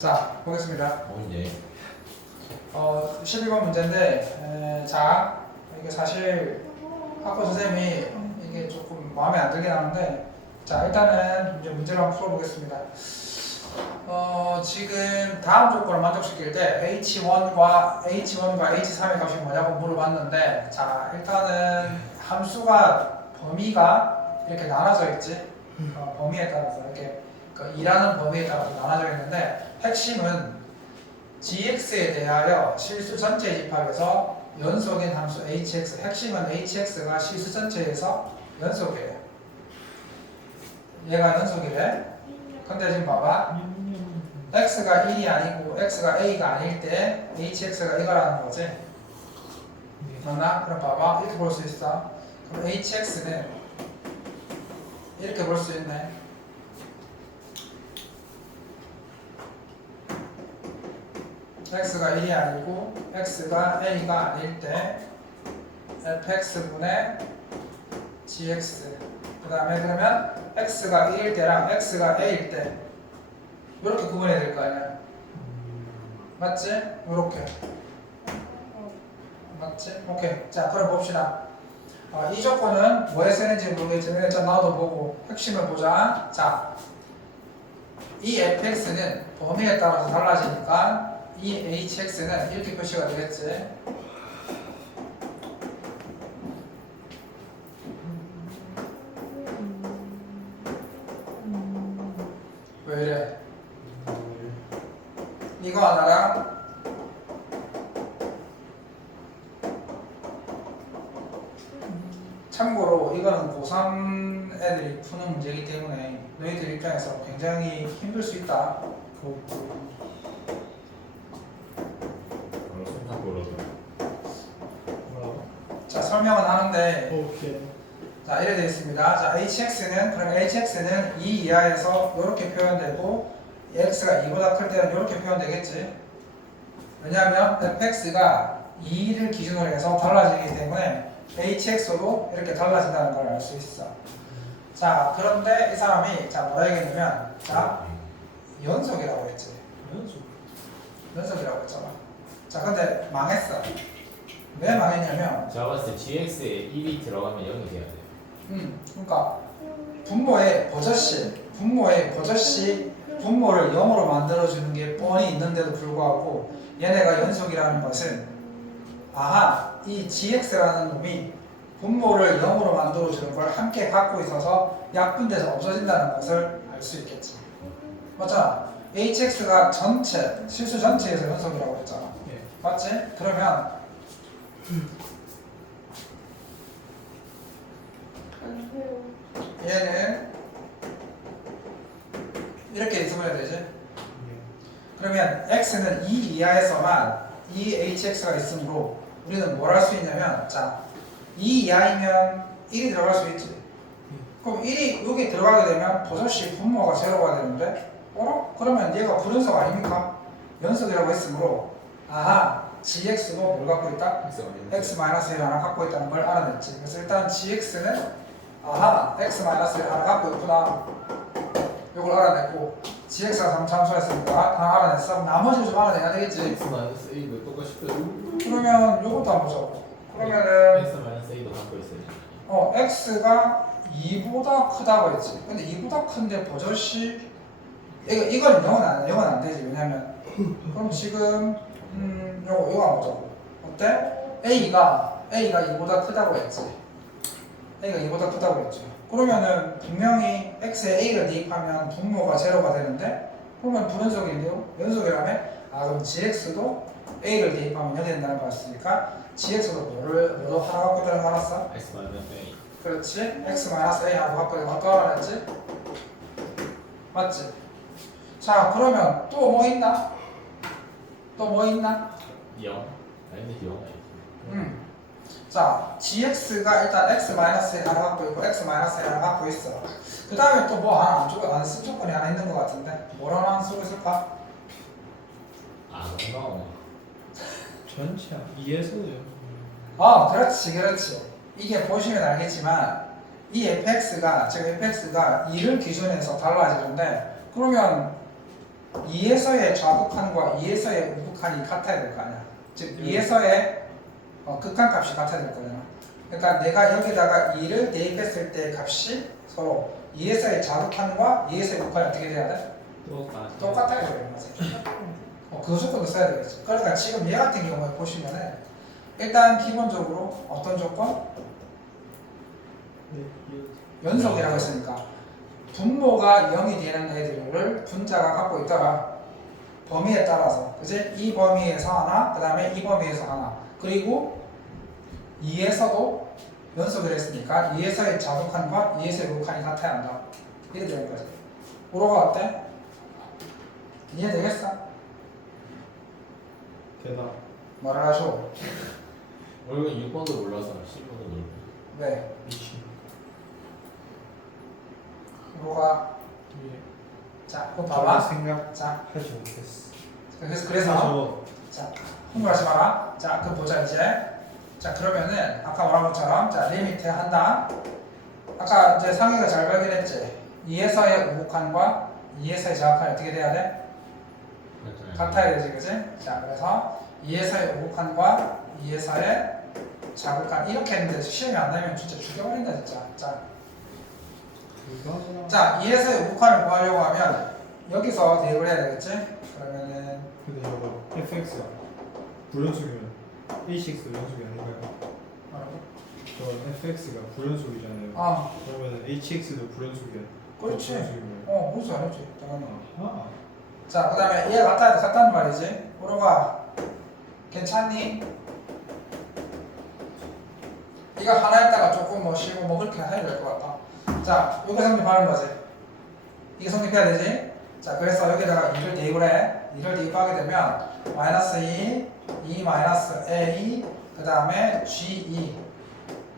자, 보겠습니다. 문제. 12번 문제인데, 자, 이게 사실 학부 선생님이 이게 조금 마음에 안 들긴 하는데, 자, 일단은 이제 문제를 한번 풀어보겠습니다. 지금 다음 조건을 만족시킬 때 H1과 H3의 값이 뭐냐고 물어봤는데, 자, 일단은 함수가 범위가 이렇게 나눠져 있지. 범위에 따라서 이렇게 일하는 범위에 따라서 나눠져 있는데, 핵심은 gx에 대하여 실수 전체 집합에서 연속인 함수 hx, 핵심은 hx가 실수 전체에서 연속이에요. 얘가 연속이래. 근데 지금 봐봐, x가 1이 아니고 x가 a가 아닐 때 hx가 이거라는 거지. 맞나? 그럼 봐봐, 이렇게 볼 수 있어. 그럼 hx는 이렇게 볼 수 있네. x가 1이 아니고 x가 a가 아닐 때 fx분의 gx. 그 다음에 그러면 x가 1일 때랑 x가 a일 때 이렇게 구분해야 될 거 아니야. 맞지? 이렇게. 맞지? 오케이. 자, 그럼 봅시다. 이 조건은 뭐에 쓰는지 모르겠지만 일단 나도 보고 핵심을 보자. 자, 이 fx는 범위에 따라서 달라지니까 이 hx는 이렇게 표시가 되겠지. 왜 이래? 이거 하나랑 참고로 이거는 고3 애들이 푸는 문제이기 때문에 너희들 입장에서 굉장히 힘들 수 있다. 자, 설명은 하는데, 오케이. 자, 이래 되어 있습니다. 자, 그럼 hx는 2 이하에서 이렇게 표현되고, x가 2보다 클 때는 이렇게 표현되겠지. 왜냐하면 fx가 2를 기준으로 해서 달라지기 때문에 hx도 이렇게 달라진다는 걸 알 수 있어. 자, 그런데 이 사람이 자 뭐라 얘기했냐면, 자, 연속이라고 했지. 연속이라고 했잖아. 자, 근데 망했어. 왜 망했냐면, 제가 봤을 때 GX에 1이 들어가면 0이 돼야 돼요. 그러니까 분모의 버젓이 분모를 0으로 만들어주는 게 뻔히 있는데도 불구하고 얘네가 연속이라는 것은, 아하, 이 gx라는 놈이 분모를 0으로 만들어주는 걸 함께 갖고 있어서 약분돼서 없어진다는 것을 알 수 있겠지. 맞잖아. hx가 전체, 실수 전체에서 연속이라고 했잖아. 예. 맞지? 그러면 얘는 이렇게 있으면 되지. 그러면 x는 2 이하에서만 이 hx가 있으므로 우리는 뭘 할 수 있냐면, 자, 2 이하이면 1이 들어갈 수 있지. 그럼 1이 여기 들어가게 되면 버젓이 분모가 제로가 되는데, 그러면 얘가 불연속 아닙니까? 연속이라고 했으므로, 아하, gx도 뭘 갖고 있다? x-1을 하나 갖고 있다는 걸 알아냈지. 그래서 일단 gx는, 아하, x-1을 하나 갖고 있구나, 이걸 알아냈고, gx가 3참수였으니까 다 알아냈어. 그럼 나머지를 좀 알아내야 되겠지. X-A도 똑같이 표현. 그러면 이것도 한번 보자. 그러면은 X-A도 갖고 있어요. x가 2보다 크다고 했지. 근데 2보다 큰데 버젓이 이건 0은 안 되지. 왜냐면 그럼 지금 요거 한번 보자고. 어때? A가 2보다 크다고 했지. A가 2보다 크다고 했지. 그러면은 분명히 x에 a를 대입하면 분모가 제로가 되는데, 그러면 불연속인데요? 연속이라며? 그럼 gx도 a를 대입하면 0이 된다는 거 같으니까 gx도 뭐로 하나 갖고 있다는 거 알았어? X-A. 그렇지? x-a 하나 갖고 있는 거 아까 알았지? 맞지? 자, 그러면 또 뭐 있나? 0. 아니 근데 0 아니지. 자, gx가 일단 x-a 하나 갖고 있고 x-a 하나 갖고 있어. 그 다음에 또 뭐 하나 안 쓴 조건이 하나 있는 것 같은데, 뭘 하나 안 쓰고 있을까? 너무 전체 2에서도요. 그렇지. 이게 보시면 알겠지만, 이 fx가 2를 기준해서 달라지는데, 그러면 2에서의 좌극한과 2에서의 우극한이 같아야 될 거 아니야. 즉 2에서의 극한값이 같아야 될 거잖아. 그러니까 내가 여기다가 2를 대입했을 때 값이 서로 2에서의 좌극한과 2에서의 우극한이 어떻게 돼야 돼? 똑같아야 되는 거지. 그 조건도 써야 되겠죠. 그러니까 지금 얘 같은 경우에 보시면은 일단 기본적으로 어떤 조건? 연속이라고 했으니까 분모가 0이 되는 애들을 분자가 갖고 있더라. 범위에 따라서. 그치? 이 범위에서 하나, 그 다음에 이 범위에서 하나. 그리고 2에서도 연속을 했으니까 2에서의 좌극한과 2에서의 우극한이 같아야 한다. 이렇게 되는 거지. 우로가 어때? 이해되겠어? 대답. 말을 하쇼. 원래 6번도 몰라서 10번도 몰라. 왜? 미친. 우로가 예. 자, 그거 봐봐. 생각하지 자, 못했어. 그래서 자, 흥분하지 마라. 자, 그 보자 이제. 자, 그러면은 아까 말한 것처럼 자, 리미트 한다. 아까 이제 상희가 잘 발견했지. 2에서의 우극한과 2에서의 좌극한이 어떻게 돼야 돼? 같아야 되지, 그지? 자, 그래서 2에서의 우극한과 2에서의 좌극한 이렇게 했는데 시험이 안 나면 진짜 죽여버린다 진짜. 자, 2에서의 우극한을 구하려고 하면 여기서 대입을 해야 되겠지? 그러면은 근데 이거 fx가 불연속이면 a6 연속이 아닌가요? 뭐라고? 저 fx가 불연속이잖아요. 아, 그러면 hx도 불연속이야. 그렇지. 불연속이면. 무슨 알았지? 잠깐만. 아하. 자, 그 다음에 얘가 같다는 말이지. 우로가 괜찮니? 이거 하나 했다가 조금 뭐 쉬고 뭐 그렇게 해야 될 것 같다. 자, 요게 성립하는 거지. 이게 성립해야 되지. 자, 그래서 여기다가 2를 대입을 해. 2를 대입하게 되면 마이너스 2 마이너스 a 그 다음에 g2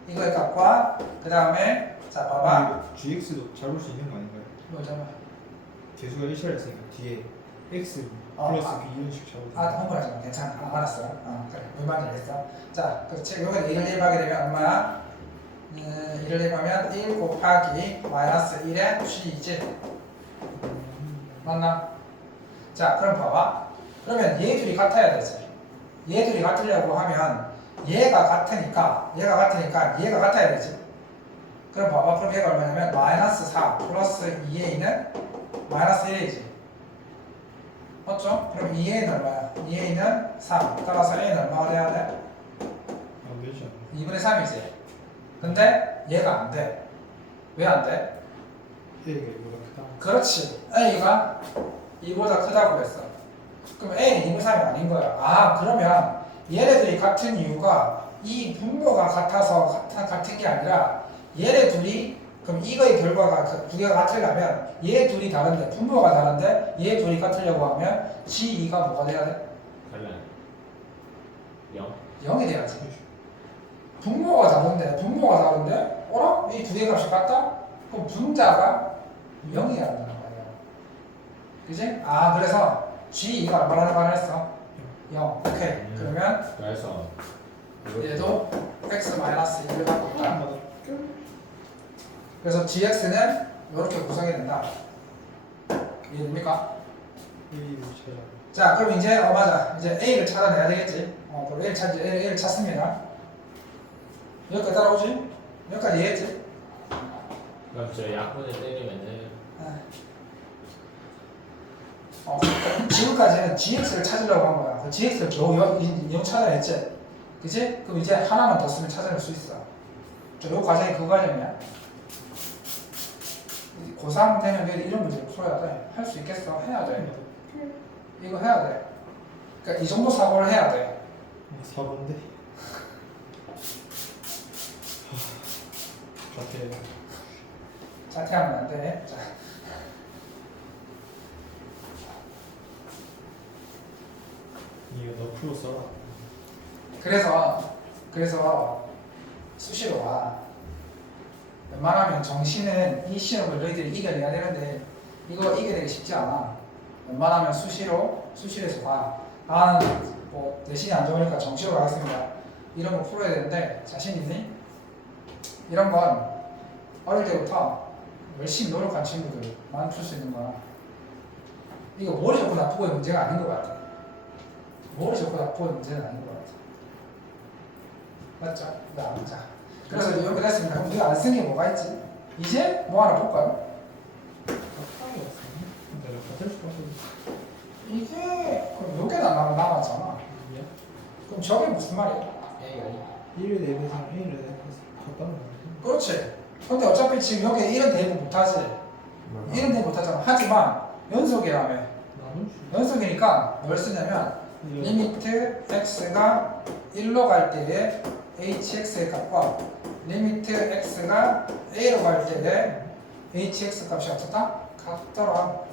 이거의 값과 그 다음에 자 봐봐. gx도 잘 볼 수 있는 거 아닌가요? 뭐 잠깐만. 개수가 1차를 했으니까 뒤에 x 플러스 b 이런 식으로 잡아도 흥분하지 마. 괜찮아. 알았어. 그래. 왜 말인지 알겠어. 자, 그렇지. 여기다 1을 대입하게 되면 얼마야? 1을 대입하면 1 곱하기 마이너스 1의 g2지. 맞나? 자, 그럼 봐봐. 그러면 얘 둘이 같아야 되지. 얘 둘이 같으려고 하면 얘가 같으니까 얘가 같아야 되지. 그럼 봐봐. 그럼 얘가 얼마냐면 마이너스 4 플러스 2a는 마이너스 1이지. 맞죠? 그럼 2a는 얼마야? 2a는 3. 따라서 a는 얼마가 돼야 돼? 안 되지 않나? 2분의 3이지. 근데 얘가 안 돼. 왜 안 돼? a가 이거보다 크다. 그렇지. a가 이보다 크다고 했어. 그럼 a는 2분의 3이 아닌 거야. 아, 그러면 얘네들이 같은 이유가 이 분모가 같아서 같은 게 아니라 얘네 둘이 그럼 이거의 결과가 두 개가 같으려면 얘 둘이 다른데 분모가 다른데 얘 둘이 같으려고 하면 G2가 뭐가 돼야 돼? 달라. 0. 0이 돼야지. 분모가 다른데 어라? 이 두 개 값이 같다? 그럼 분자가 0이어야 된단 말이야. 그지? 아, 그래서 G2가 얼마라는 걸 했어? 0. 오케이. 그러면 그래서 얘도 x-1을 갖고 있다. 그래서 gx는 이렇게 구성이 된다. 이해됩니까? a를 찾아. 자, 그럼 이제 맞아. 이제 a를 찾아내야 되겠지. 그럼 A를 찾습니다. 여기까지 따라오지? 여기까지 이해했지? 그럼 저 약분을 때리면은 지금까지는 gx를 찾으려고 한 거야. 그 gx를 겨우 영 찾아냈지. 그치? 그럼 이제 하나만 더 쓰면 찾아낼 수 있어. 요 과정이 그 과정이야. 고3 되면 너희들 이런 문제를 풀어야 돼. 할 수 있겠어? 해야 돼. 이거 해야 돼. 그러니까 이 정도 사고를 해야 돼. 4번인데. 같아. 자퇴하면 안 돼. 자. 이거 너 풀로 써라. 그래서 수시로가 웬만하면 정시는 이 시험을 너희들이 이겨내야 되는데 이거 이겨내기 쉽지 않아. 웬만하면 수시로에서 봐. 나는 뭐 내신이 안 좋으니까 정시로 가겠습니다. 이런 거 풀어야 되는데 자신 있니? 이런 건 어릴 때부터 열심히 노력한 친구들만 풀 수 있는 거야. 이거 머리 좋고 나쁘고의 문제가 아닌 것 같아. 머리 좋고 나쁘고의 문제는 아닌 것 같아. 맞죠? 자, 그래서 이렇게 됐습니다. 그럼 우리가 안 쓴 게 뭐가 있지? 이제 뭐 하나 볼까요? 적당히 없어요. 근데 같을 수가 없어. 이게 그럼 몇 개나 남았잖아. 그럼 저게 무슨 말이야? A가 1을 대입해서 A를 대입해서 같다는 거야. 그렇지. 근데 어차피 지금 여기 1은 대입 못하지. 1은 대입 못하잖아. 하지만 연속이라며. 나눌 수 연속이니까 뭘 쓰냐면 있어. 리미트 x가 1로 갈 때에 hx의 값과 리미트 x가 a로 갈 때에 hx 값이 어떻다? 같더라.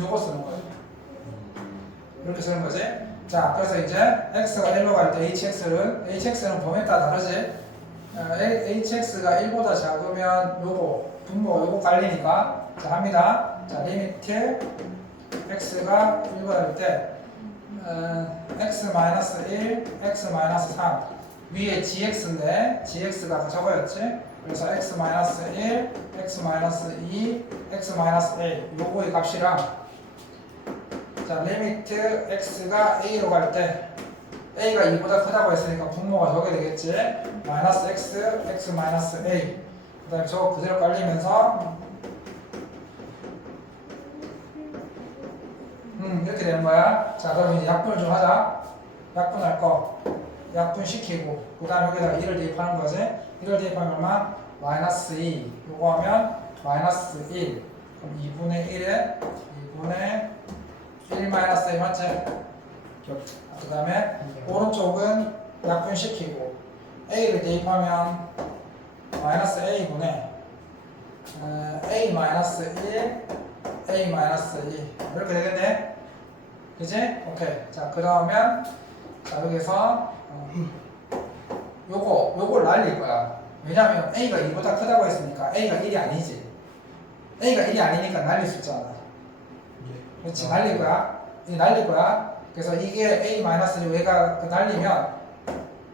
요거 쓰는 거예요. 이렇게 쓰는 거지. 자, 그래서 이제 x가 1로 갈 때 hx는 범위에 따라 다르지. hx가 1보다 작으면 요거 분모 요거 깔리니까 자 합니다. 자 리미트 x가 1보다 갈 때 x-1, x-3 위에 gx인데 gx가 저거였지. 그래서 x-1, x-2, x-a 요거의 값이랑 자 리미트 x가 a로 갈 때 a가 2보다 크다고 했으니까 분모가 저게 되겠지. 마이너스 x, x 마이너스 a. 그 다음에 저거 그대로 깔리면서 이렇게 되는 거야. 자 그럼 이제 약분을 좀 하자. 약분할 거 약분 시키고 그 다음에 여기다가 2를 대입하는 거지. 1을 대입하면 얼마? 마이너스 2 요거 하면 마이너스 1 그럼 2분의 1에 2분의 1 마이너스 1 맞지? 그 다음에 오른쪽은 약분시키고 a를 대입하면 마이너스 a분의 a 마이너스 1 a 마이너스 2 이렇게 되겠네. 그치? 오케이. 자 그러면 자 여기서 요걸 날릴 거야. 왜냐면 a가 2보다 크다고 했으니까 a가 1이 아니지. a가 1이 아니니까 날릴 수 있잖아. 그렇지. 날릴 거야. 이 날릴 거야. 그래서 이게 a-1 얘가 날리면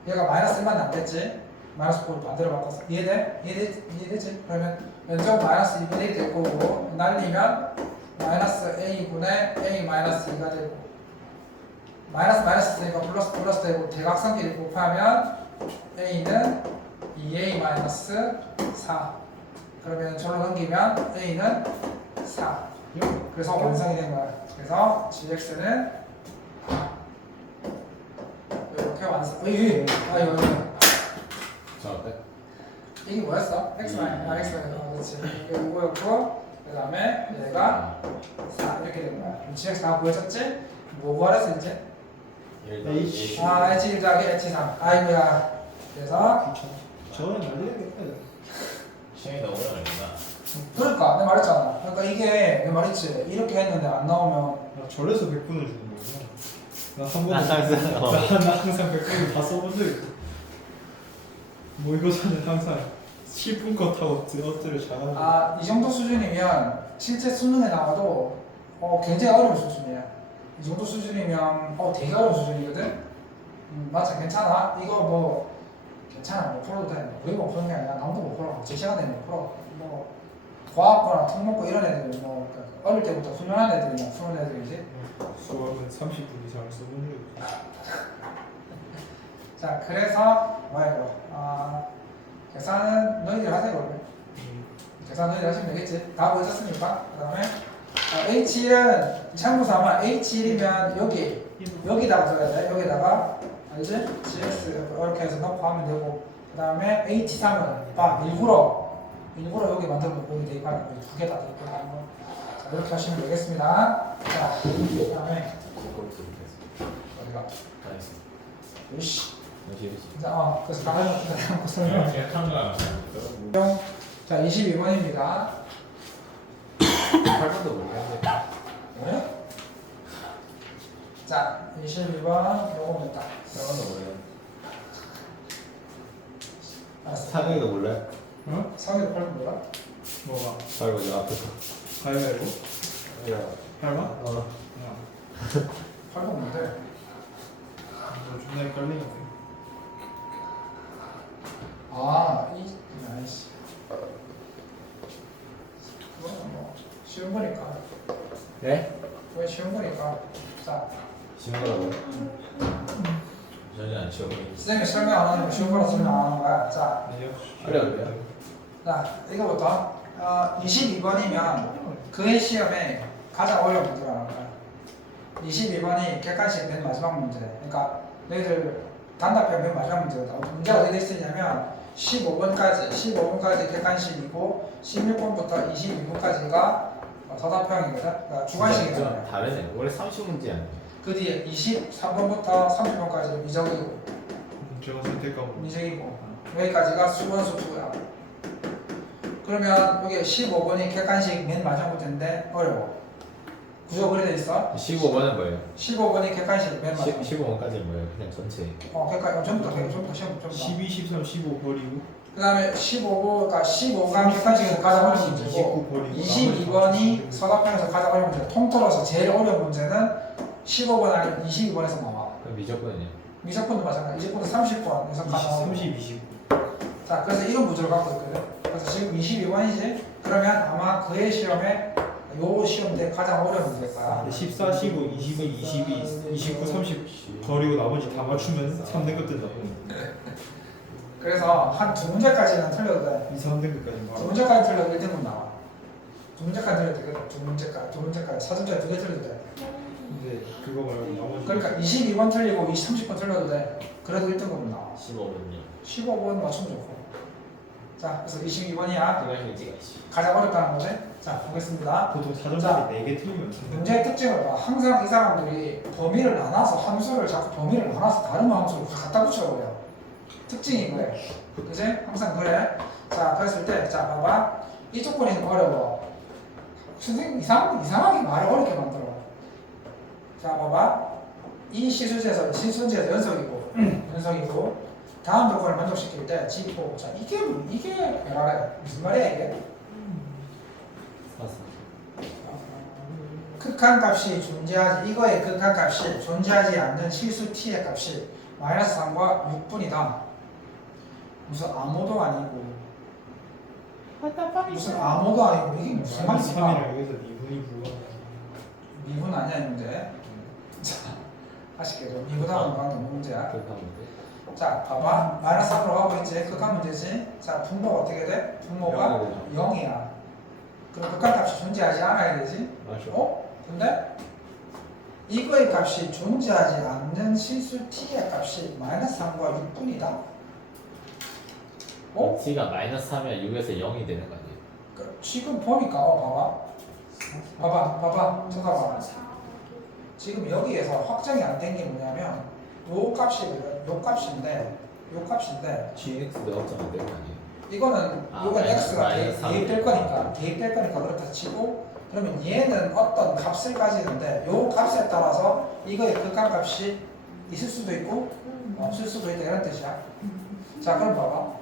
얘가 마이너스 1만 남겠지. 마이너스 9를 반대로 바꿔서 이해돼? 이해되지? 그러면 면적 마이너스 2분의 1이 될 거고 날리면 마이너스 a분의 a-2가 되고 마이너스 있으니까 플러스 되고 대각선끼리 곱하면 a는 2a-4 그러면 절로 넘기면 a는 4 그래서 완성이 된 거야. 그래서 gx는 이렇게 완성. 이거. 자 어때? 이게 뭐였어? x 그렇지. 이게 이거였고 그 다음에 얘가 4 이렇게 된 거야. 그럼 gx 다 보여줬지? 뭐 구하랬어 이제? H. h 1 더하기 h3 아이고야. 그래서 저는 날리겠다. 시험이 너무 어렵구나. 그러니까 내가 말했잖아. 그러니까 이게 내가 말했지. 이렇게 했는데 안 나오면 나 절에서 100분을 주는 거구나. 나한 번도 나 항상 100분을 다 써본 적 있어. 모의고사는 항상 10분 컷 하고 어쩌를 잘하는. 이 정도 수준이면 실제 수능에 나와도 굉장히 어려운 수준이야. 이 정도 수준이면 되게 어려운 수준이거든. 맞아, 괜찮아. 이거 뭐 괜찮아. 못 풀어도 돼. 우리 못 푸는 게 아니라 남도 못 풀어. 제 시간에 못 풀어. 뭐 과학거나 특목고 이런 애들 뭐 어릴 때부터 훈련한 애들이나 푸는 애들이지. 수학은 30분 이상을 써본 적 있어. 자, 그래서 뭐야 이거? 계산은 너희들 하세요. 그러면. 계산 너희들 하시면 되겠지. 다 보여줬으니까. 그 다음에 H1은 참고삼아 H1이면 여기다가 써야 돼. 여기다가 알지? GX 이렇게 해서 넣고 하면 되고 그 다음에 H3은 일부러 여기 만들어 놓고 여기 대입하는 거 두 개 다 대입하는 거. 자, 이렇게 하시면 되겠습니다. 자, 그 다음에 어디가? 다 했어. 요시. 열심히. 자, 그래서 나가면 설명. 자, 22번입니다. 8번도 모르겠는데. 네? 자, 22번 요거는 딱. 8번도 모르겠는데. 알았어. 사경이도 몰라요? 어? 성의를 팔고 뭐라? 뭐가? 알고 저 앞에서. 가위바위보? 할마? 어. 팔고 뭔데? 뭐 존나 헷갈리네. 이 아이씨. 그거는 뭐 쉬운 거니까. 네? 왜 쉬운 거니까. 자, 쉬운 거라고요? 전혀 안 쉬워 보이지. 선생님이 설명 안 하는 거 쉬운 거라서 설명 안 하는 거야. 자, 아니요. 그래요? 자 이거부터 22번이면 그의 시험에 가장 어려운 문제가 나올 거야. 22번이 객관식 맨 마지막 문제. 그러니까 너희들 단답형 맨 마지막 문제거든. 문제가 어떻게 됐었냐면 15번까지 객관식이고 16번부터 22번까지가 서답형이거든. 그러니까 주관식이란 좀 말이야. 다르네. 원래 30문제 아니에요? 그 뒤에 23번부터 30번까지 미적이고 제가 선택하고. 미적이고 여기까지가 수원수 투야. 그러면 여기 15번이 객관식 맨 마지막 문제인데 어려워. 구조 그래 돼 있어. 15번은 뭐예요? 15번이 객관식 맨 마지막. 15번까지는 뭐예요? 그냥 전체. 객관 전부터 시험 전부터. 12, 13, 15 버리고. 그다음에 15가 15가 객관식에서 가장 어려운 문제고 29 버리고. 22번이 서답형에서 가장 어려운 문제. 통틀어서 제일 어려운 문제는 15번 아니면 22번에서 나와. 그럼 미적분은요? 미적분도 마찬가지. 미적분도 30번에서 가장 어려워. 30, 29. 자, 그래서 이런 구조를 갖고 있거든. 그래서 지금 22번이지? 그러면 아마 그의 시험에 요 시험 때 가장 어려운 문제일 거야. 14, 15, 22, 22, 29, 30 버리고 나머지 다 맞추면 3등급 뜬다고. 그래서 한 두 문제까지는 틀려도 돼. 2, 3등급까지 두 바로. 문제까지 틀려도 1등급 나와. 두 문제까지 틀려도 되거든. 두 문제까지. 사전자에 2개 틀려도 돼. 근데 그거 말고 나머지. 그러니까 22번 틀리고 30번 틀려도 돼. 그래도 1등급은 나와. 15번요. 15번 맞추면 좋고. 자, 그래서 22번이야. 그냥 문제가 있어. 가장 어렵다는 거지? 자, 보겠습니다. 보통 자, 사전까지 4개 틀리면 3등급. 문제의 특징을 봐. 항상 이 사람들이 범위를 나눠서 함수를 자꾸 범위를 나눠서 다른 함수를 갖다 붙여버려. 특징이 그래. 그지? 항상 그래. 자, 그랬을 때, 자, 봐봐. 이 조건이 좀 어려워. 선생님 이상하게 말을 어렵게 만들어. 자, 봐봐. 이 실수제에서 연속이고, 연속이고, 다음 조건을 만족시킬 때 G4. 자, 이게 배라래. 무슨 말이야, 이게? 사서. 극한값이 존재하지 이거의 극한값이 존재하지 않는 실수 t의 값이 마이너스 3과 6분이다. 무슨 암호도 아니고 무슨 암호도 아니고 이게 무슨 마이너스 말이야? 3이랑 여기서 2분이 불가능해. 미분 아니야 이 문제. 자, 아쉽게도 미분하고는 관계없는 문제야. 그렇게 하면 돼. 자, 봐봐. 마이너스 3으로 가고 있지. 극한 문제지. 자, 분모가 어떻게 돼? 분모가 0이야. 그럼 극한값이 존재하지 않아야 되지? 맞죠? 근데 이거의 값이 존재하지 않는 실수 t의 값이 마이너스 3과 6분이다. t가 마이너스 3이면 6에서 0이 되는 거 아니에요? 지금 보니까 봐봐. 쳐다봐. 지금 여기에서 확정이 안 된 게 뭐냐면 요 값인데 gx도 확정 안 되는 거 아니에요? 이거는 요건 마이너스 x가 삼. 대입될 거니까 그렇다 치고 그러면 얘는 어떤 값을 가지는데 요 값에 따라서 이거의 극한값이 있을 수도 있고 없을 수도 있다 이런 뜻이야. 자, 그럼 봐봐.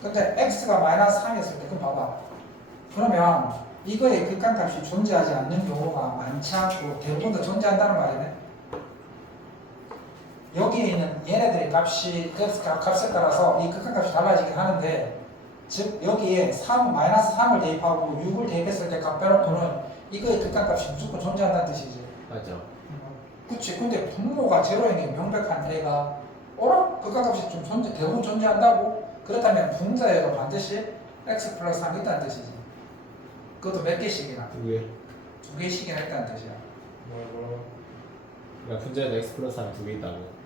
근데 x가 마이너스 3이었을 때 그럼 봐봐. 그러면 이거의 극한값이 존재하지 않는 경우가 많지 않고 대부분 다 존재한다는 말이네. 여기에 있는 얘네들의 값이 값에 따라서 이 극한값이 달라지긴 하는데 즉 여기에 마이너스 3을 대입하고 6을 대입했을 때 값 빼놓고는 이거의 극한값이 무조건 존재한다는 뜻이지. 맞죠? 그치. 근데 분모가 제로인 게 명백한 애가 극한값이 좀 대부분 존재한다고? 그렇다면 분자에도 반드시 x 플러스 3이 있다는 뜻이지. 그것도 몇 개씩이나? 왜? 두 개씩이나 있다는 뜻이야. 뭐라고? 그러니까 분자에도 x 플러스 3이 2개 있다고.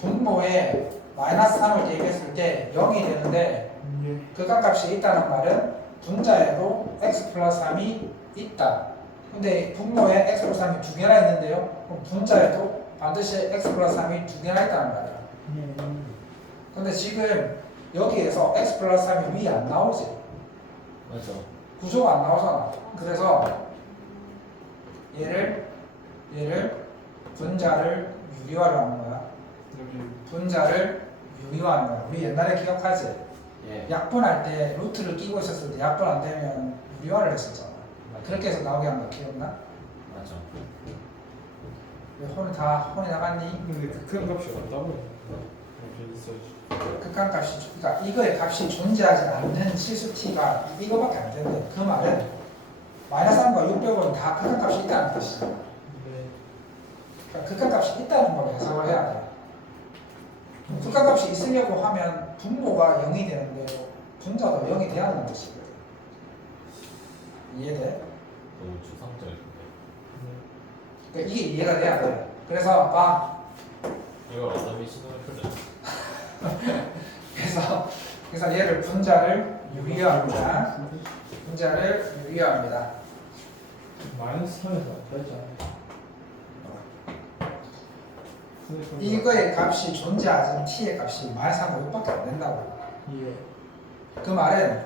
분모에 마이너스 3을 대입했을 때 0이 되는데 극한값이 있다는 말은 분자에도 x 플러스 3이 있다. 근데 분모에 x 플러스 3이 두 개나 있는데요. 그럼 분자에도 반드시 x 플러스 3이 두 개나 있다는 말이야. 근데 지금 여기에서 x 플러스 3이 위에 안 나오지. 맞죠? 구조가 안 나오잖아. 그래서 얘를 분자를 유리화를 하는 거야. 분자를 유리화하는 거야. 우리 옛날에 기억하지? 예. 약분할 때 루트를 끼고 있었을 때 약분 안 되면 유리화를 했었잖아. 그렇게 해서 나오게 한 거 기억나? 맞죠? 왜 혼이 나갔니? 근데 그 큰 값이 왔다고. 있어야지. 극한값이 그러니까 이거의 값이 존재하지 않는 실수 t가 이거밖에 안 되는데 그 말은 마이너스 3과 600은 다 극한값이 있다는 뜻이죠. 네. 그러니까 극한값이 있다는 걸 해석을 해야 돼요. 극한값이 있으려고 하면 분모가 0이 되는데 분자도 0이 돼야 하는 뜻이거든. 이해돼? 너무 추상적인데. 그러니까 이게 이해가 돼야 돼. 그래서 봐. 이걸 어차피 시동을 풀래. 그래서 얘를 분자를 유의합니다. 분자를 유의합니다. 마이너스 3에서 안 되잖아. 이거의 값이 존재하지 t의 값이 마이너스 3과 6밖에 안 된다고. 예. 그 말은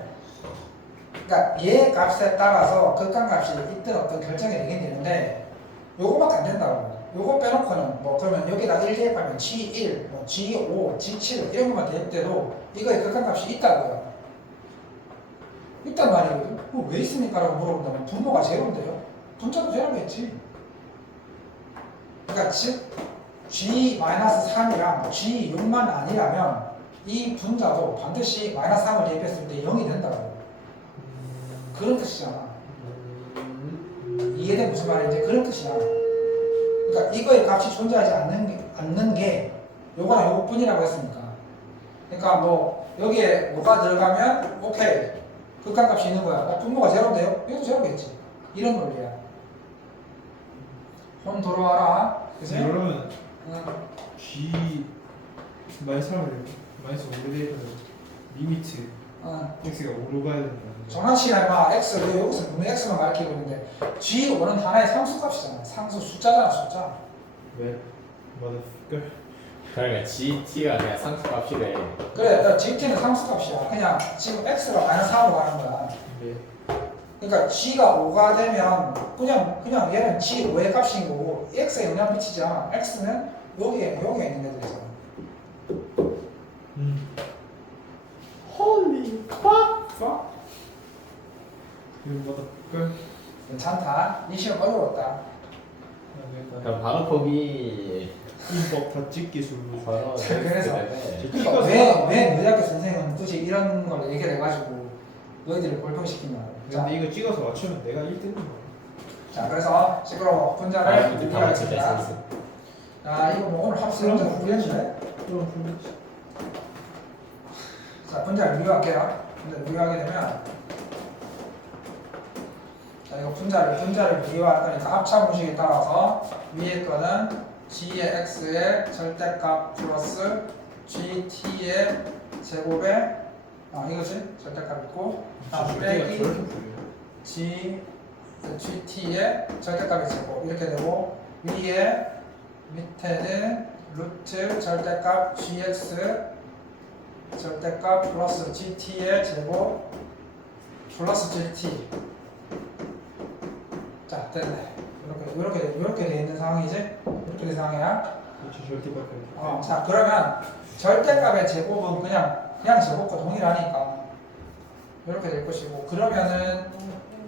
그러니까 얘 값에 따라서 극한값이 있든 어떤 결정이 되긴 되는데 요거밖에 안 된다고. 요거 빼놓고는 뭐 그러면 여기다 1 대입하면 G1, 뭐 G5, G7 이런 것만 대입돼도 이거의 극한값이 있다고요. 있단 말이거든. 왜 있습니까? 라고 물어본다면 분모가 제로인데요. 분자도 제로겠지. 그러니까 즉 G-3이랑 G6만 아니라면 이 분자도 반드시 마이너스 3을 대입했을 때 0이 된다고. 그런 뜻이잖아. 이해돼 무슨 말인지? 그런 뜻이야. 그러니까 이거의 값이 존재하지 않는 게 요거랑 요거뿐이라고 했으니까. 그러니까 뭐 여기에 뭐가 들어가면 오케이 극한값이 있는 거야. 분모가 제로인데요? 이것도 제로겠지. 이런 논리야. 손 들어와라. 그치? 그러면 응. G 마이너스 3을 마이너스 5로 대입하면 리미트 응. x가 5로 가야 된다. 정한치나 막 x 왜 여기서 분명 x만 가르치고 있는데 G5는 하나의 상수값이잖아. 상수 숫자잖아 숫자. 왜? motherfucker. 그러니까 GT가 그냥 상수값이래. 그래, 그러니까 GT는 상수값이야. 그냥 지금 x가 마이너스 3으로 가는 거야. 네. 그러니까 G가 5가 되면 그냥 얘는 G5의 값인 거고 x에 영향 미치지 않아. x는 여기에 있는 애들이잖아. Holy fuck. You motherfucker. 괜찮다. 이 시험 어려웠다. 그럼 반어법이 인법 다 찍기 술로. 바로 그래서 네. 그러니까 왜 너희학교 선생은 굳이 이런 걸 얘기를 해가지고 너희들을 골병시키냐. 근데 이거 찍어서 맞추면 내가 1등인 거야. 자, 그래서 시끄러워. 분자를 유리하겠습니다. 자, 이거 뭐 오늘 합수 문제 풀렸는데? 그럼 풀리지. 자, 분자를 유효할게요. 분자를 유효하게 되면 자, 이거 분자를 유효할 거니까 합차 공식에 따라서 위에 거는 g의 x의 절대값 플러스 gt의 제곱에 이거지? 절대값 있고 빼기 gt의 절대값의 제곱 이렇게 되고 밑에는 루트 절대값 gx 절대값 플러스 gt의 제곱 플러스 gt. 자, 됐네. 이렇게 돼 있는 상황이지? 이렇게 된 상황이야. 그렇죠. 절대값. 자, 그러면 절대값의 제곱은 그냥 제곱과 동일하니까 이렇게 될 것이고, 그러면은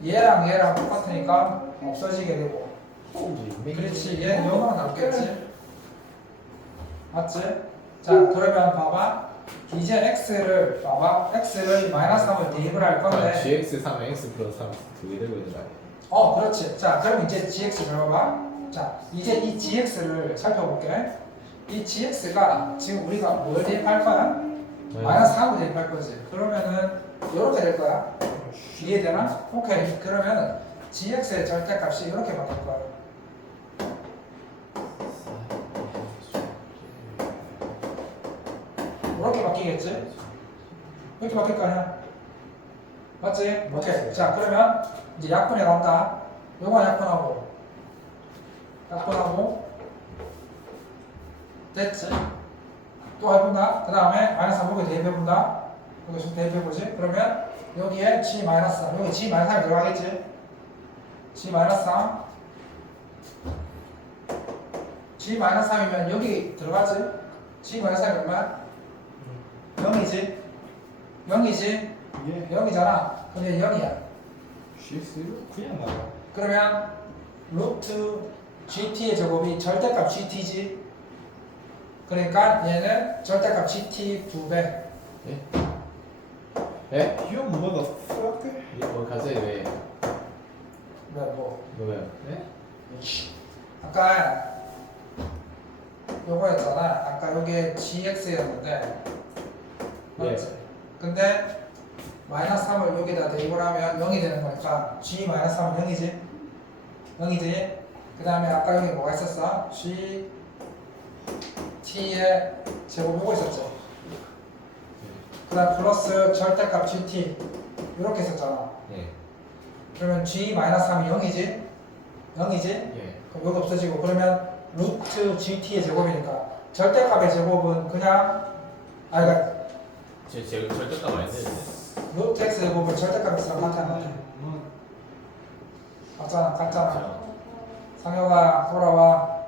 얘랑 똑같으니까 없어지게 되고, 그렇지. 얘는 0으로 남겠지. 맞지? 자, 그러면 봐봐. 이제 x를 마이너스 3을 대입을 할 건데 GX 3에 X 플러스 3 두개 되고 있는 거 아니야? 그렇지. 자, 그럼 이제 gx 들어봐. 자, 이제 이 gx를 살펴볼게. 이 gx가 지금 우리가 뭘 대입할 거야? 마이너스 3을 대입할 거지. 그러면은 이렇게 될 거야. 이해되나? 오케이. 그러면은 gx의 절대값이 이렇게 바뀔 거야. 이렇게 바뀌겠지? 이렇게 바뀔 거 아니야? 맞지? 오케이. 자, 그러면 이제 약분해 간다. 요거 약분하고 됐지? 또 해본다. 그 다음에 마이너스 3 여기 대입해본다. 여기 좀 대입해보지. 그러면 여기에 g 마이너스 3 여기 g 마이너스 3이 들어가겠지? g 마이너스 3 g 마이너스 3이면 여기 들어가지? g 마이너스 3이 얼마야? 0이지? 0이지? 예. 0이잖아. 근데 0이야. GX로 그냥 나가. 그러면 루트 GT의 제곱이 절대값 GT지. 그러니까 얘는 절대값 gt 2배. 예? 예? You motherfucker. 이거 갑자기 왜? 뭐 뭐야? 네? 아까 요거였잖아. 아까 요게 gx였는데 맞지? 근데 마이너스 3을 여기다 대입을 하면 0이 되는 거니까 g 마이너스 3은 0이지? 0이지? 그 다음에 아까 여기 뭐가 있었어? g t의 제곱 보고 있었죠? 그 다음 플러스 절대값 gt 이렇게 있었잖아. 네. 그러면 g 마이너스 3이 0이지? 0이지? 예. 그럼 여기 없어지고 그러면 루트 gt의 제곱이니까 절대값의 제곱은 그냥 그러니까 제 절대값 안 되는데. 루트 x 제곱은 절대값 x랑 같아 안 같아? 같잖아 같잖아. 자, 상혁아 돌아와.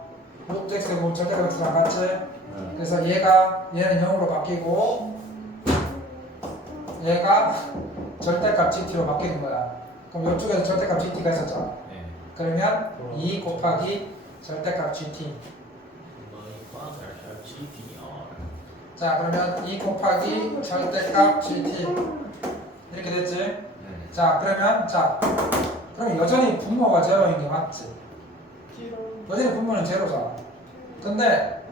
루트 x 제곱 절대값 x랑 같지? 그래서 얘는 0으로 바뀌고 얘가 절대값 gt로 바뀌는 거야. 그럼 이쪽에서 절대값 gt가 있었잖아. 네. 그러면 2 곱하기 절대값 gt. 자 그러면 2 곱하기 절대값 gt 이렇게 됐지? 네. 자 그러면 여전히 분모가 제로인 게 맞지? 여전히 분모는 제로잖아. 근데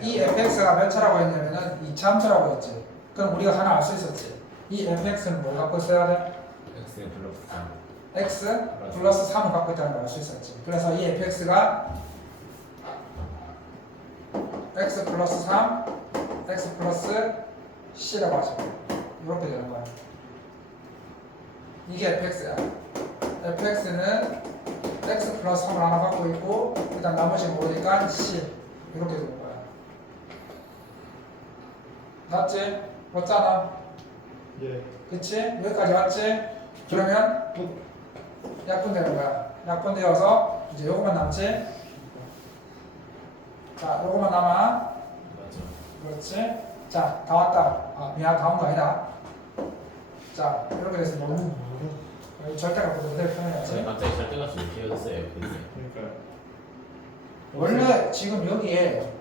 이 fx가 몇 차라고 했냐면은 2차 함수라고 했지. 그럼 우리가 하나 알 수 있었지. 이 fx는 뭘 갖고 있어야 돼? X 플러스 3. x 플러스 3을 갖고 있다는 걸 알 수 있었지. 그래서 이 fx가 x 플러스 3, x 플러스 c라고 하죠. 이렇게 되는 거야. 이게 fx야. fx는 x 플러스 3을 하나 갖고 있고 일단 나머지 모르니까 c 이렇게 되는 거야. 맞지? 맞잖아. 예. 그치? 여기까지 맞지? 그러면 약분되는 거야. 약분되어서 이제 요거만 남지? 자, 요거만 남아. 맞죠. 그렇지? 자, 다 왔다. 아, 미안, 다 온 거 아니다. 자, 이렇게 됐으면 여기 절대값 그대로 제가 표현해야지. 갑자기 절대값이 왜 끼어졌어요? 그치? 그러니까요. 원래 지금 여기에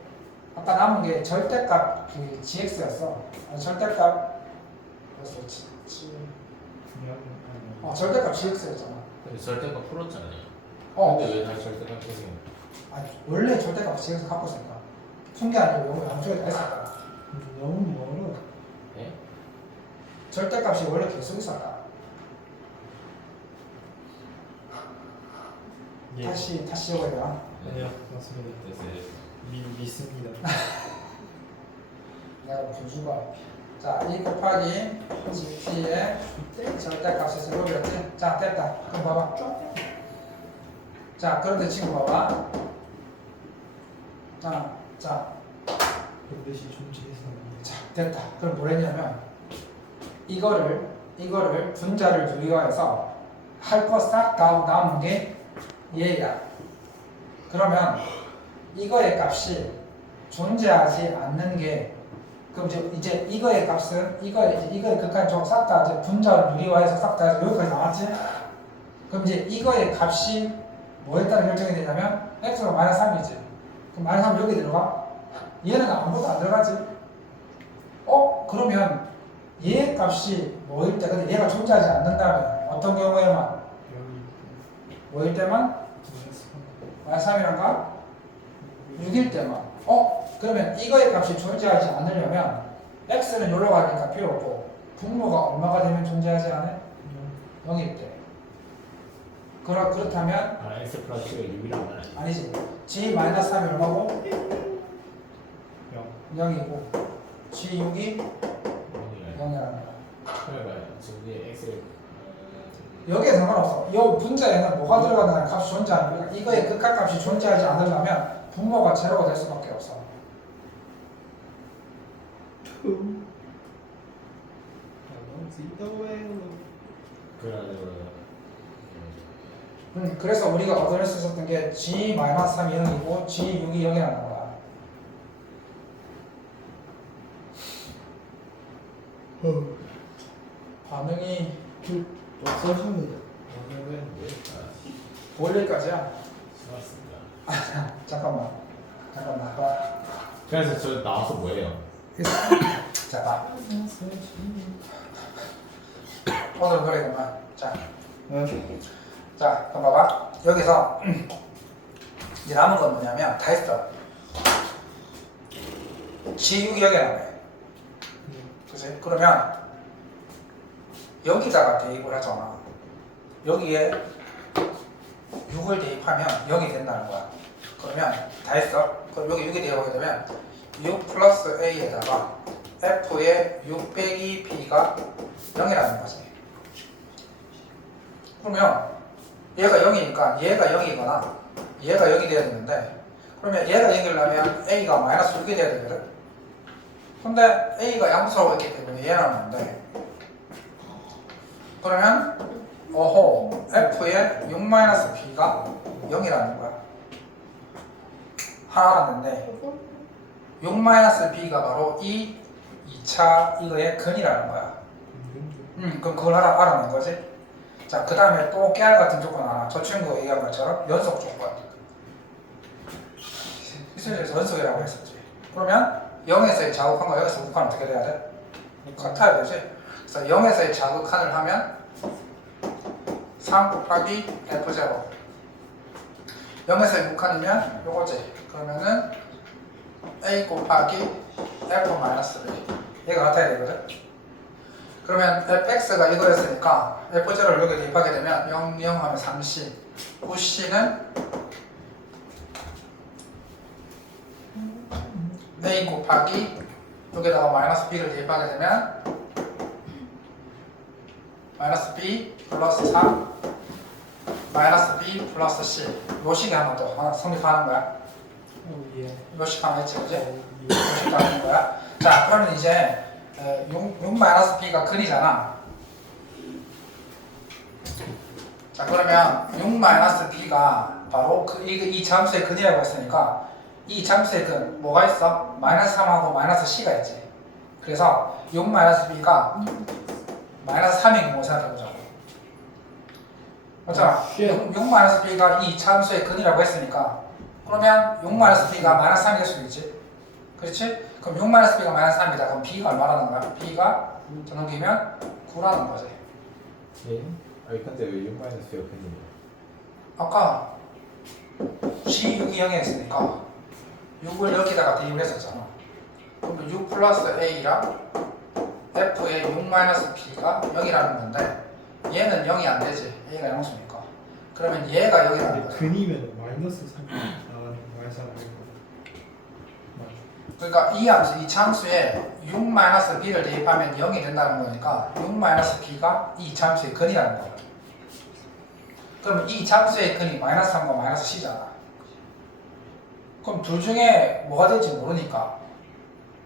아까 남은 게 절대값 그 gx였어. 아니, 절대값 그래서 절대값 gx였잖아. 근데 절대값 풀었잖아요. 어. 근데 왜 다시 절대값 계세요? 아니, 원래 절대값 gx 갖고 있으니까. 푼 게 아니고 요거 양쪽에 다 있었다. 너무 멀어. 예? 절대값이 원래 계속 있었다. 예. 다시 해보자. 아니요, 맞습니다. 됐어요. 믿습니다. 내가 교수가 자, 2 곱하기 gt의 절대값의 제곱이었지? 자, 됐다. 그럼 봐봐. 자, 그런데 친구 봐봐. 자, 반드시 존재해서. 자, 됐다. 그럼 뭐랬냐면 이거를 분자를 유리화해서 할 거 싹 다 남은 게 얘야. 그러면 이거의 값이 존재하지 않는 게 그럼 이제 이거의 값은 이거의 극한 싹 다 이제 분자를 유리화해서 싹 다 해서 여기까지 나왔지? 그럼 이제 이거의 값이 뭐에 따라 결정이 되냐면 x가 마이너스 3이지. 그럼 마이너스 3 여기 들어가? 얘는 아무것도 안 들어가지? 그러면 얘의 값이 뭐일 때 근데 얘가 존재하지 않는다면 어떤 경우에만? 여기 뭐일 때만? 마이너스 3이란가? 6일 때만. 그러면 이거의 값이 존재하지 않으려면 x는 여기로 가니까 필요 없고 분모가 얼마가 되면 존재하지 않아? 0일 때. 그렇다면 아, X 플러스가 6이란 말 아니에요? 아니지. g 마이너스 3이 얼마고? 0이고 g6이 0이라는 거야. 그러니까 지금 이제 X를 여기에 상관없어. 이 분자에는 뭐가 들어간다는 값이 존재하는 거야. 이거의 극한값이 존재하지 않으려면 분모가 제로가 될 수밖에 없어. 그래서 우리가 얻을 수 있었던 게 g-3이 0이고 g6이 0이라는 거야. 반응이 없어집니다. 볼일까지야? 수고하셨습니다. 잠깐만. 봐. 그래서 저 나와서 뭐예요? 자 봐. 오늘 그래구만. 자, 자 그럼 봐봐. 여기서 이제 남은 건 뭐냐면 다 했어. G6이 여기 남아요. 그치? 그러면 여기다가 대입을 하잖아. 여기에 6을 대입하면 0이 된다는 거야. 그러면 다 했어. 그럼 여기 6이 대입하게 되면 6 플러스 A에다가 F의 6 빼기 B가 0이라는 거지. 그러면 얘가 0이니까 얘가 0이거나 얘가 0이 돼야 되는데, 그러면 얘가 0이려면 A가 마이너스 6이 돼야 되거든. 근데 A가 양수라고 했기 때문에 얘는 안 돼. 그러면 어호 F의 6-B가 0이라는 거야. 하나 알았는데 6-B가 바로 이 2차 이거의 근이라는 거야. 그럼 그걸 알아낸 거지. 자, 그 다음에 또 깨알 같은 조건 하나. 저 친구가 얘기한 것처럼 연속 조건. 기술에서 연속이라고 했었지. 그러면 0에서의 자극한과 여기서 극한은 어떻게 돼야 돼? 같아야 되지. 그래서 0에서의 자극한을 하면 3 곱하기 F0. 0에서의 극한이면 요거지. 그러면은 A 곱하기 F-B. 얘가 같아야 되거든. 그러면 fx가 이거였으니까 f0를 여기 대입하게 되면 0, 0 하면 3c, 9c는 a 곱하기 여기다가 마이너스 b를 대입하게 되면 마이너스 b 플러스 3 마이너스 b 플러스 c. 요식이 하나 더 하나 성립하는 거야. 요식 하나 있지, 그지? 요식도 하는 거야. 자, 그러면 이제 6-B가 근이잖아. 자, 그러면 6-B가 바로 이 함수의 근이라고 했으니까 이 함수의 근 뭐가 있어? 마이너스 3하고 마이너스 C가 있지. 그래서 6-B가 마이너스 3인 경우 생각해보자고. 맞잖아. 6-B가 이 함수의 근이라고 했으니까 그러면 6-B가 마이너스 3이 될 수도 있지. 그렇지? 그럼 6-B가 마이너스 3이다. 그럼 B가 얼마라는 거야? B가 넘기면 9라는 거지. 예? 아니 근데 왜 6-B가 근이에요? 아까 G6이 0에 있으니까 6을 여기다가 대입을 했었잖아. 그럼 6 플러스 A랑 F의 6-B가 0이라는 건데 얘는 0이 안 되지. A가 양수니까. 그러면 얘가 0이라는 거지. 근이면 마이너스 3. 마이너스 3. 그러니까 이 함수, 이 함수에 6-b를 대입하면 0이 된다는 거니까 6-b가 이 함수의 근이라는 거야. 그러면 이 함수의 근이 마이너스 3과 마이너스 c잖아. 그럼 둘 중에 뭐가 될지 모르니까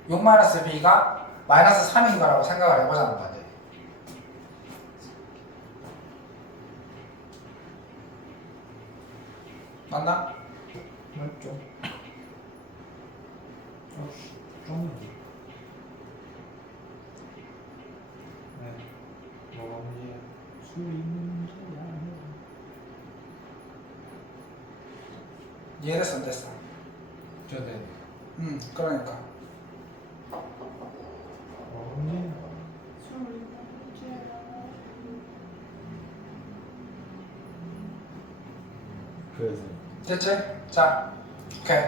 6-b가 마이너스 3인가라고 생각을 해보자는 거지. 맞나? 맞죠? 좀. 네. 뭐지? 수 있는 거야. 이해됐어, 안 됐어? 저는 그러니까. 뭐지? 그래서 됐지? 자, 오케이.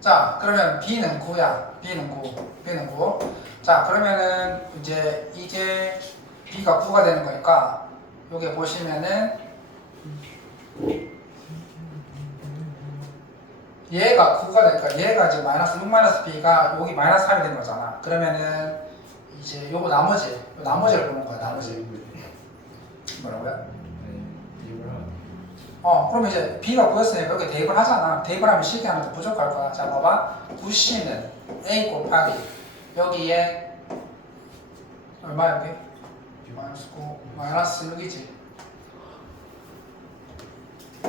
자, 그러면 B는 9야. B는 9. B는 9. 자, 그러면은 이제 이게 B가 9가 되는 거니까 여기 보시면은 얘가 9가 되니까 얘가 이제 마이너스 6-B가 여기 마이너스 3이 되는 거잖아. 그러면은 이제 요거 나머지를 보는 거야. 나머지. 뭐라고요? 그러면 이제 B가 9였으니까 여기 대입을 하잖아. 대입을 하면 쉽게 하면 더 부족할 거야. 자, 봐봐. 9C는 A 곱하기 여기에 얼마 여기? 마이너스 9, 마이너스 6이지.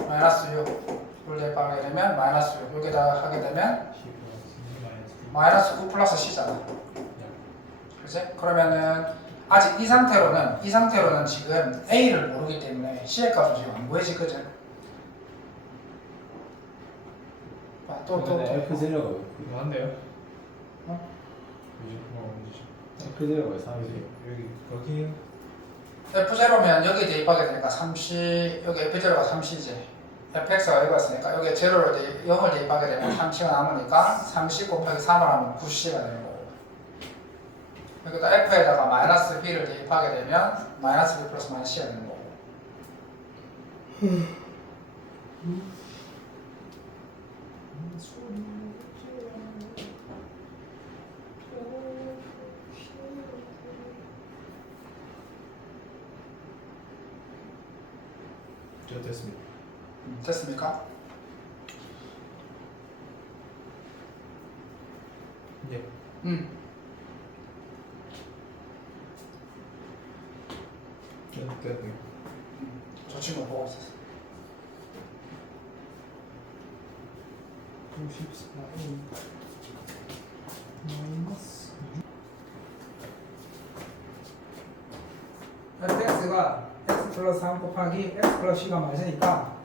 마이너스 6. 이걸 대입하게 되면 마이너스 6. 여기다가 하게 되면 마이너스 9 플러스 C잖아. 그치? 그러면은 아직 이 상태로는 지금 A를 모르기 때문에 C의 값을 지금 안 구해지거든. 또 F0가 이거 한대요? 어? 그죠? F0가 3이지. 여기 거기 F0면 여기 대입하게 되니까 30 여기 F0가 30이지. fx가 여기 왔으니까 여기 0을 대입하게 되면 30가 남으니까 30 곱하기 3을 하면 9C가 되는 거고, 여기다 F에다가 마이너스 B를 대입하게 되면 마이너스 B 플러스 마이너스 C가 되는 거고. 저 됐습니다. 됐습니까? 네. 됐네. 저 친구 보고 있었어. 54 마이너스 fx가 x 플러스 3 곱하기 x 플러스 c가 맞으니까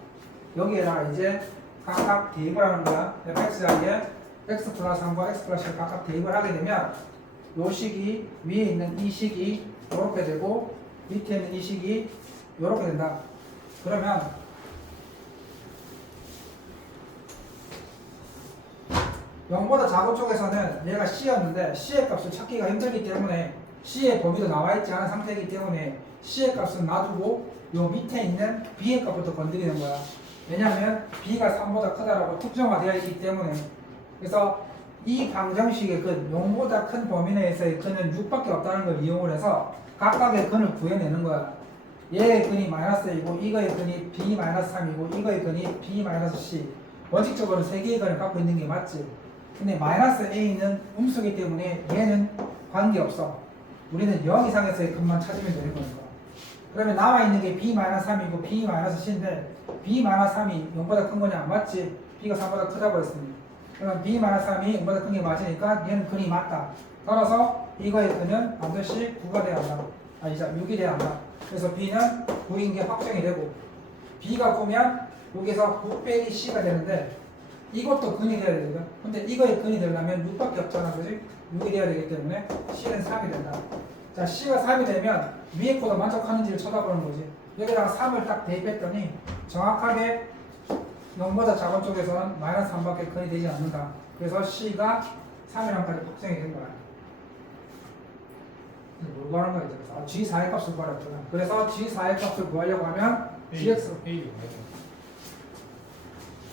여기에다가 이제 각각 대입을 하는 거야. fx 자리에 x 플러스 3과 x 플러스 c를 각각 대입을 하게 되면 요 식이 위에 있는 이 식이 이렇게 되고 밑에 있는 이 식이 이렇게 된다. 그러면 영보다 작은 쪽에서는 얘가 C였는데 C의 값을 찾기가 힘들기 때문에 C의 범위도 나와 있지 않은 상태이기 때문에 C의 값은 놔두고 요 밑에 있는 B의 값부터 건드리는 거야. 왜냐하면 B가 3보다 크다라고 특정화되어 있기 때문에. 그래서 이 방정식의 근, 0보다 큰 범위 내에서의 근은 6밖에 없다는 걸 이용을 해서 각각의 근을 구해내는 거야. 얘의 근이 마이너스 1이고 이거의 근이 B-3이고 이거의 근이 B-C. 원칙적으로 세 개의 근을 갖고 있는 게 맞지. 근데 마이너스 A는 음수기 때문에 얘는 관계없어. 우리는 0 이상에서의 근만 찾으면 되는 거니까. 그러면 남아있는 게 B-3이고 B-C인데 B-3이 0보다 큰 거냐? 맞지? B가 3보다 크다고 했으니. 그러면 B-3이 0보다 큰 게 맞으니까 얘는 근이 맞다. 따라서 이거의 근은 반드시 9가 돼야 한다. 아니죠, 6이 돼야 한다. 그래서 B는 9인 게 확정이 되고, B가 9면 여기서 9 빼기 C가 되는데 이것도 근이 돼야 되거든. 근데 이거의 근이 되려면 6밖에 없잖아, 그지? 6이 돼야 되기 때문에 C는 3이 된다. 자, C가 3이 되면 위에 거도 만족하는지를 쳐다보는 거지. 여기다가 3을 딱 대입했더니 정확하게 0보다 작은 쪽에서는 마이너스 3밖에 근이 되지 않는다. 그래서 C가 3이랑까지 확정이 된 거야. 뭘 구하는 거야 이제? G4의 값을 구하랬잖아. 그래서 G4의 값을 구하려고 하면 GX. A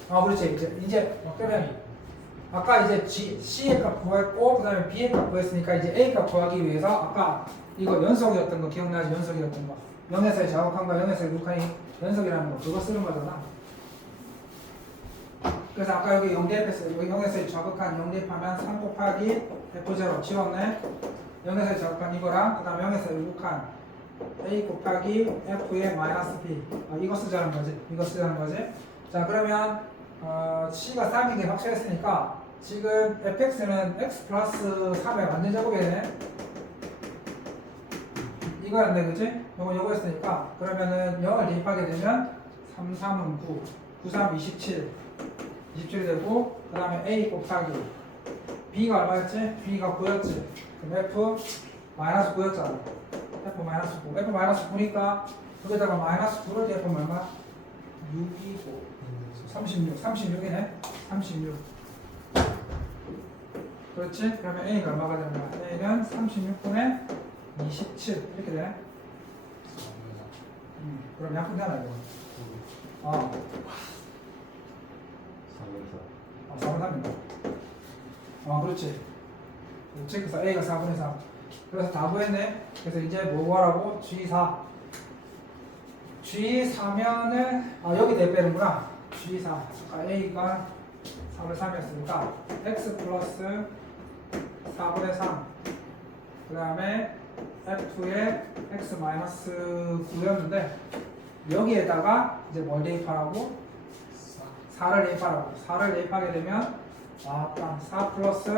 그렇지. 이제 그러면 아까 이제 C의 값 구했고 그 다음에 B의 값 구했으니까 이제 A 값 구하기 위해서 아까 이거 연속이었던 거 기억나지? 연속이었던 거 0에서의 자극한과 0에서의 극한이 연속이라는 거 그거 쓰는 거잖아. 그래서 아까 여기 0 대입했어요. 여기 0에서의 자극한 0 대입하면 3 곱하기 F0 지웠네. 0에서의 자극한 이거랑 그 다음에 0에서의 극한 A 곱하기 F의 마이너스 B. 이거 쓰자는 거지. 이거 쓰자는 거지. 자, 그러면 C가 3인 게 확실했으니까 지금 fx는 x 플러스 3의 완전 제곱이네. 이거였네, 그치? 요거 했으니까 그러면은 0을 대입하게 되면 3, 3은 9, 9, 3, 27 되고 그 다음에 a 곱하기 b가 얼마였지? b가 9였지. 그럼 f 마이너스 9였잖아. f 마이너스 9. f 마이너스 9니까 여기다가 마이너스 9를 대입하면 얼마? 6이고 36이네. 36. 그렇지? 그러면 A가 얼마가 되는 거야? A는 36분의 27 이렇게 되네. 그럼 약분되나 이거? 4분의 3입니다. 그렇지. 그래서 A가 4분의 3. 그래서 다 구했네. 그래서 이제 뭐 구하라고? G4. G4면은 여기 대빼는구나. G4. A가 4분의 3이었으니까 x 플러스 4분의 3. 그 다음에 F의 x 마이너스 9였는데 여기에다가 이제 뭘 대입하라고? 4를 대입하라고. 4를 대입하게 되면 4 플러스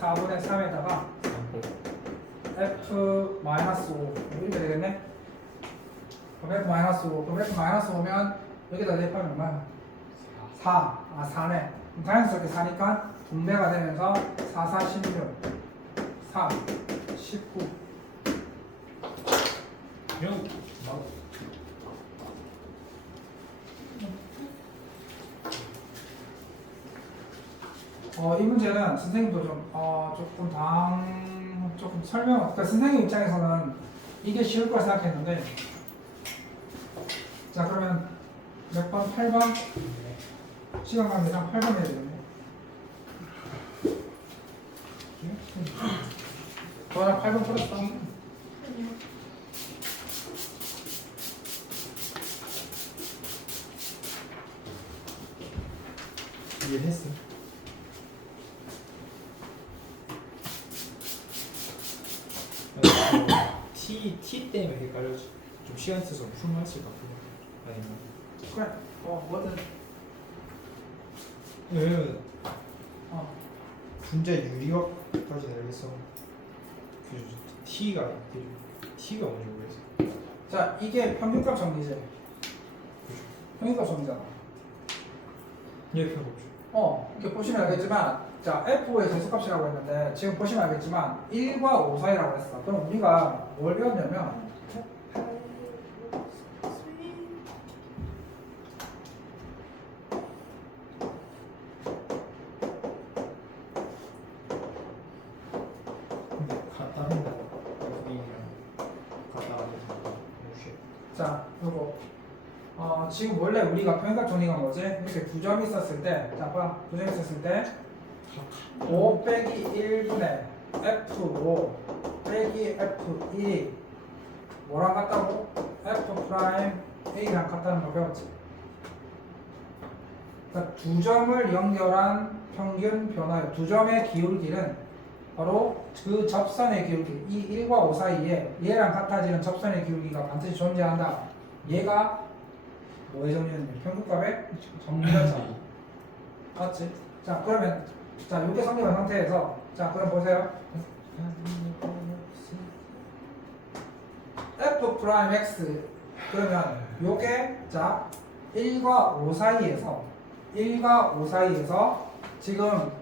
4분의 3에다가 F 마이너스 5 이렇게 되겠네. 그럼 F 마이너스 5. 그럼 F 마이너스 5면 여기다 대입하면 얼마야? 4. 4네. 자연스럽게 사니까 분배가 되면서 4, 4, 16, 3, 19. 그냥 막 이 문제는 선생님도 조금 설명, 그러니까 선생님 입장에서는 이게 쉬울 거라 생각했는데, 자, 그러면 몇 번? 8번? 시간 관계상 8번 해야 되겠네. 너랑 8번 풀었어? 이해했어. T 때문에 헷갈려지. 좀 시간 있어서 풀만 했을 것 같고 아니면 그래, 뭐든. 왜냐면 어. 분자 유리화까지 알겠어. 그 T가 뭔지 모르겠어. 자, 이게 평균값 정리제. 평균값 정리잖아. 얘 편곡. 이렇게 보시면 알겠지만, 자, F5의 대수값이라고 했는데, 지금 보시면 알겠지만, 1과 5 사이라고 했어. 그럼 우리가 뭘 배웠냐면, 근데 갖다 한다. F이랑 갖다 하는 자, 요거. 지금 원래 우리가 평균값 정리가 뭐지? 이렇게 9점이 있었을 때, 자, 봐. 9점이 있었을 때, 5 빼기 1분의 F5 빼기 F2 뭐랑 같다고? F 프라임 A랑 같다는 걸 배웠지. 그러니까 두 점을 연결한 평균 변화의 두 점의 기울기는 바로 그 접선의 기울기, 이 1과 5 사이에 얘랑 같아지는 접선의 기울기가 반드시 존재한다. 얘가 뭐의 정리였냐? 평균값의 정리였잖아. 맞지? 자, 그러면 자, 요게 성립한 상태에서 자, 그럼 보세요. F 프라임 X 그러면 요게 자 1과 5 사이에서 지금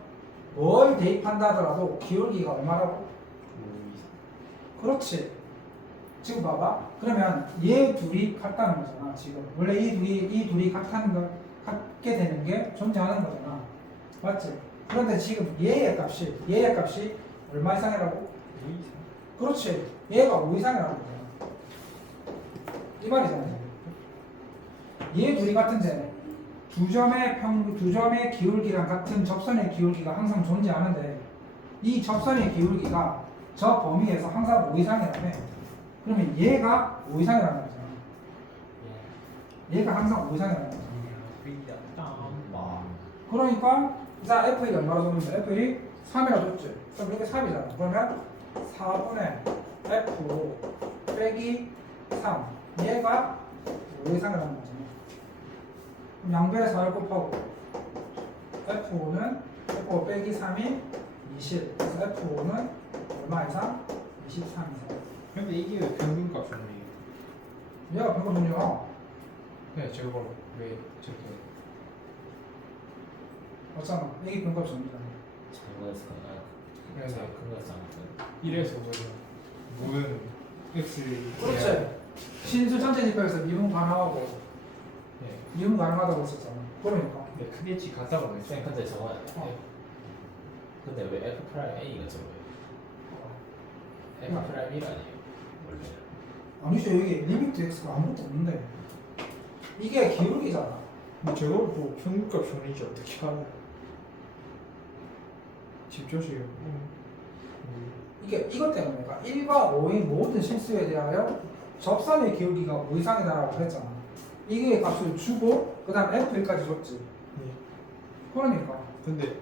뭘 대입한다 하더라도 기울기가 얼마라고? 그렇지. 지금 봐봐. 그러면 얘 둘이 같다는 거잖아. 지금 원래 이 둘이 같게 되는 게 존재하는 거잖아. 맞지? 그런데 지금 얘의 값이 얼마 이상이라고? 그렇지. 얘가 5 이상이라는 거잖아. 이 말이잖아. 얘 둘이 같은데 두 점의 기울기랑 같은 접선의 기울기가 항상 존재하는데 이 접선의 기울기가 저 범위에서 항상 5 이상이라며. 그러면 얘가 5 이상이라는 거잖아. 얘가 항상 5 이상이라는 거잖아. 그러니까 자, F1이 얼마나 줬는데 F1이 3이라 줬지. 그럼 이렇게 3이잖아. 그러면 4분의 F5 빼기 3 얘가 5 이상이라는 거잖아. 그럼 양변에 4를 곱하고 F5는 F5 빼기 3이 20. 그래서 F5는 얼마 이상? 23 이상. 근데 이게 왜 평균값 정리예요? 얘가 평균 정리야. 네, 저걸 왜 저렇게? 맞잖아. 이게 평균값 정리잖아. 그래서 큰거지 않았어요. 이래서 모든 x 그렇지. 신수 전체 지표에서 미분 가능하고 네. 미분 가능하다고 했었잖아. 그러니까. 네, 크게치 같다고 했어요. 쌤 근데 저거 근데 왜 F 프라임 A가 저거예요? F 프라임 1 아니에요? 원래 아니죠. 여기 리미트 x가 아무것도 없는데 이게 기울기잖아. 근데 저걸 뭐 평균값 정리지 어떻게 알아요? 집조식. 이게 이것 때문에 그러니까 1과 5의 모든 실수에 대하여 접선의 기울기가 5 이상이다라고 했잖아. 이게 값을 주고 그 다음 F1까지 줬지. 네. 그러니까 근데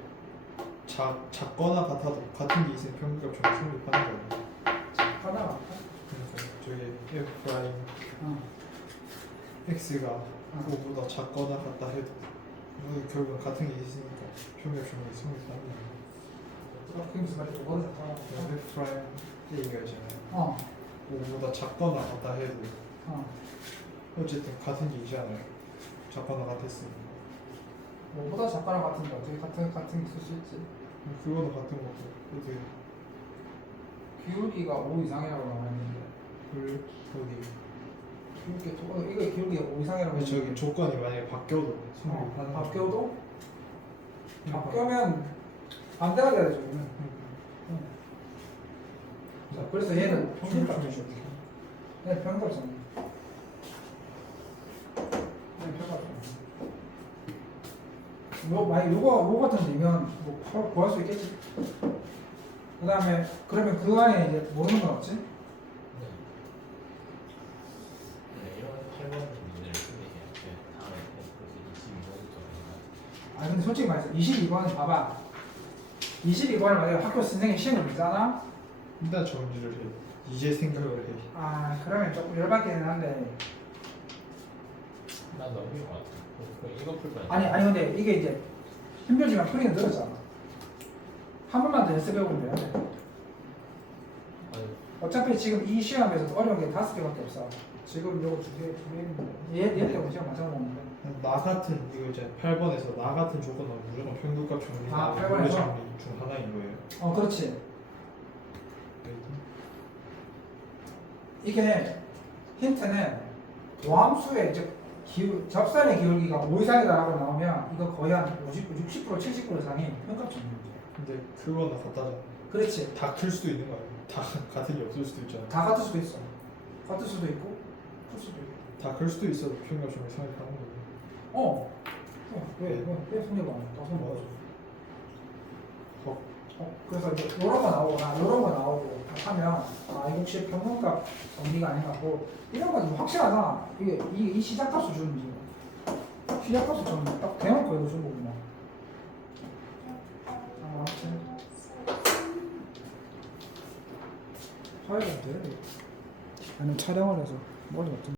작거나 같아도 같은 게 있으면 평균값 정리 성립하는 거예요. 하나. 그러니까 저기 f 프라임 x가 5보다 작거나 같다 해도 결국은 같은 게 있으니까 평균값 정리 성립하는 거예요. 그게 무슨 말이야? 뭐가 f 프라임 A가 있잖아요. 5보다 작거나 같다 해도 어쨌든 같은 게 있잖아요. 작거나 같았으니까. 뭐보다 작거나 같은데 어떻게 같은 게 쓸 수 있지? 그거는 같은 거고 어떻게 기울기가 5 이상이라고 나와 있는데 그 어디 이거 기울기가 5 이상이라고 근데 저기 조건이 만약에 바뀌어도 성립이 가능한 바뀌어도 거야. 바뀌면 반대가 돼야죠. 얘는. 자, 그래서 얘는 평균값이죠. 얘는 평균값이잖아. 얘는 평균값이잖아. 만약 요거 같은 데면 뭐 바로 구할 수 있겠지. 그 다음에 그러면 그 안에 이제 모르는 건 없지? 네. 이런 8번 문제를 풀리해야 돼. 다음에 그래서 22번부터 아니 근데 솔직히 말해서 22번 봐봐. 22번을 만약에 학교 선생님이 시험을 보잖아? 일단 정리를 해. 이제 생각을 해. 아 그러면 조금 열받기는 한데 난 넘긴 것 같아. 이거 풀 거야. 아니 근데 이게 이제 힘들지만 풀이는 늘었잖아. 한 번만 더 연습해보면 돼. 아니, 어차피 지금 이 시험에서 어려운 게 5개밖에 없어. 지금 요거 두 개 있는데 얘 때문에 시험 맞아 먹는데. 나 같은 이거 이제 8번에서 나 같은 조건은 무조건 평균값 정리 아, 8번에서? 정리 중 하나인 거예요. 그렇지. 이게 힌트는 도함수의 이제 접선의 기울기가 5 이상이다라고 나오면 이거 거의 한 60% 70% 이상이 평값 정리입니다. 근데 그거는 같다잖아. 그렇지. 다 클 수도 있는 거 아니야? 다 같은 게 없을 수도 있잖아. 다 같을 수도 있어. 같을 수도 있고 클 수도 있고. 다 클 수도 있어도 평균값 정리 성립하는 거고. 왜 손해가 안 나? 손해가 어. 그래서 이제 이런 거 나오거나 이런 거 나오고 하면 이거 혹시 평균값 정리가 아닌가 하고 이런 건 뭐 확실하잖아. 이 시작값을 주는 거지. 시작값을 주는 거 딱 대놓고 이거 준 거구나. 아무튼 화요일에 돼. 나는 촬영을 해서 머리가 좀